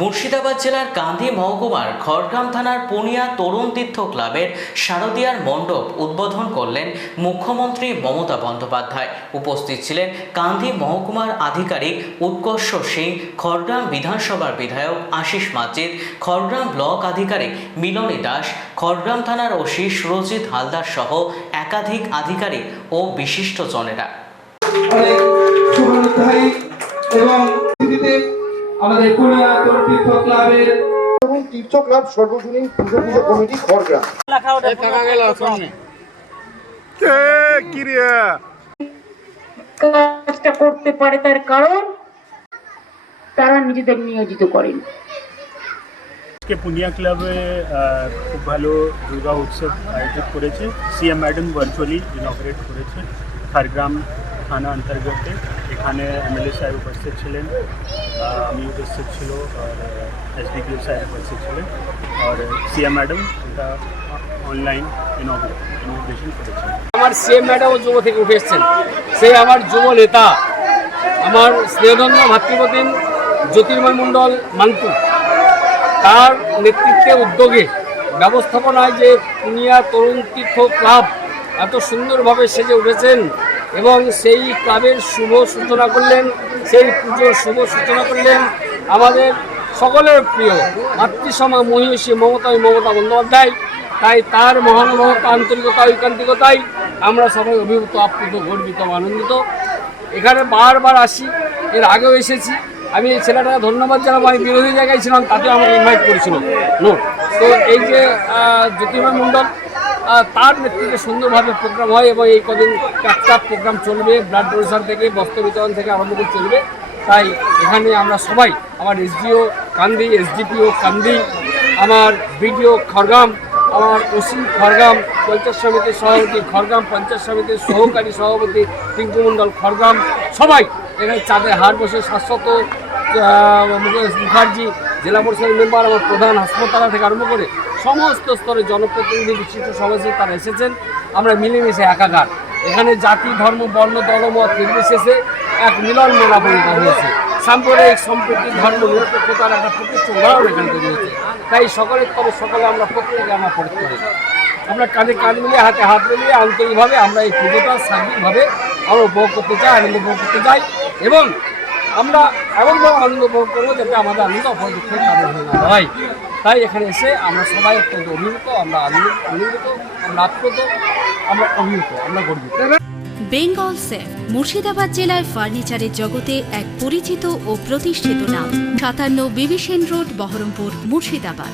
মুর্শিদাবাদ জেলার কান্দি মহকুমার খড়গ্রাম থানার পুনিয়া তরুণ তীর্থ ক্লাবের শারদীয়ার মণ্ডপ উদ্বোধন করলেন মুখ্যমন্ত্রী মমতা বন্দ্যোপাধ্যায়। উপস্থিত ছিলেন কান্দি মহকুমার আধিকারিক উৎকর্ষ সিং, খড়গ্রাম বিধানসভার বিধায়ক আশিস মাজিদ, খড়গ্রাম ব্লক আধিকারিক মিলনী দাস, খড়গ্রাম থানার ওসি সুরজিৎ হালদার সহ একাধিক আধিকারিক ও বিশিষ্টজনেরা। এবং আমাদের পুনিয়া তীর্থ ক্লাবের এবং তীর্থ ক্লাব সর্বজনীন পুজো পুজো কমিটি খড়গ্রাম। কাজটা করতে পারে তার কারণ তারা নিজেদের নিয়োজিত করেন। আজকে পুনিয়া ক্লাবে খুব ভালো দুর্গা উৎসব আয়োজিত করেছে। সিএম ম্যাডাম ভার্চুয়ালি ইনগ্রেট করেছে। ঝাড়গ্রাম থানা অন্তর্গতে। এখানে এমএলএ সাহেব উপস্থিত ছিলেন আমি উপস্থিত ছিল, আর, এসডিপিও সাহেব উপস্থিত ছিলেন, আর সিএম ম্যাডাম এটা অনলাইন ইনোগ্রেশন করেছেন। আমার সিএম ম্যাডামও যুব থেকে উঠে এসছেন। সে আমার যুব নেতা, আমার স্নেহধন্য ভাতৃপ্রতিম জ্যোতির্ময় মণ্ডল মান্তু তার নেতৃত্বে উদ্যোগে ব্যবস্থাপনায় যে পুনিয়া তরুণ তীর্থ ক্লাব এত সুন্দরভাবে সেজে উঠেছেন এবং সেই ক্লাবের শুভ সূচনা করলেন সেই পুজোর শুভ সূচনা করলেন আমাদের সকলের প্রিয় মাতৃসমা মহিষী মমতা মমতা বন্দ্যোপাধ্যায়। তাই তার মহানুভবতা আন্তরিকতা ঐকান্তিকতাই আমরা সবাই অভিভূত আপ্লুত গর্বিত আনন্দিত। এখানে বারবার আসি এর আগেও এসেছি। আমি এই ছেলেটাকে ধন্যবাদ জানাব আমি বিরোধী জায়গায় ছিলাম তাতেও আমাকে ইনভাইট করেছিল। নোট। তো এই যে আহ, জ্যোতির্ময় মণ্ডল তার নেতৃত্বে সুন্দরভাবে প্রোগ্রাম হয় এবং এই কদিন একটা প্রোগ্রাম চলবে ব্লাড ডোনেশন থেকে, বস্ত্র বিতরণ থেকে আরম্ভ করে চলবে। তাই এখানে আমরা সবাই, আমার এসডিও কান্দি এসডিপিও কান্দি, আমার বিডিও খড়গাম, আমার ওসি খড়গাম, পঞ্চায়েত সমিতির সভাপতি খড়গাম, পঞ্চায়েত সমিতির সহকারী সভাপতি টিঙ্কু মণ্ডল খড়গাম, সবাই এখানে চাঁদে হাট বসে শাশ্বত মুখার্জি, জেলা পরিষদের মেম্বার, আমার প্রধান হাসপাতাল থেকে আরম্ভ করে সমস্ত স্তরে জনপ্রতিনিধি, বিশিষ্ট সমাজে তারা এসেছেন। আমরা মিলেমিশে একাকার। এখানে জাতি, ধর্ম, বর্ণ দলমত নির্বিশেষে এক মিলন মেলা পরিণত হয়েছে। সাম্প্রদায়িক সম্প্রীতি, ধর্ম নিরপেক্ষতার একটা প্রতিষ্ঠ উদাহরণ এখানে তৈরি হয়েছে। তাই সকলের তবে সকলে আমরা প্রত্যেকে আমরা করি আমরা কাঁধে কাঁধ মিলিয়ে, হাতে হাত মিলিয়ে আন্তরিকভাবে আমরা এই পুজোটা সার্বিকভাবে আমরা উপভোগ করতে চাই, আনন্দ উপভোগ করতে চাই এবং আমরা এমনভাবে আনন্দ উপভোগ করব যাতে আমাদের আনন্দ অপর দুঃখের কারণ হয়। তাই এখানে এসে আমরা সবাই অত্যন্ত অভিভূত, আমরা অভিভূত আমরা আত্মত আমরা অভিভূত, আমরা গর্বিত। বেঙ্গল সেফ মুর্শিদাবাদ জেলায় ফার্নিচারের জগতে এক পরিচিত ও প্রতিষ্ঠিত নাম। সাতান্ন বিবিসেন রোড, বহরমপুর, মুর্শিদাবাদ।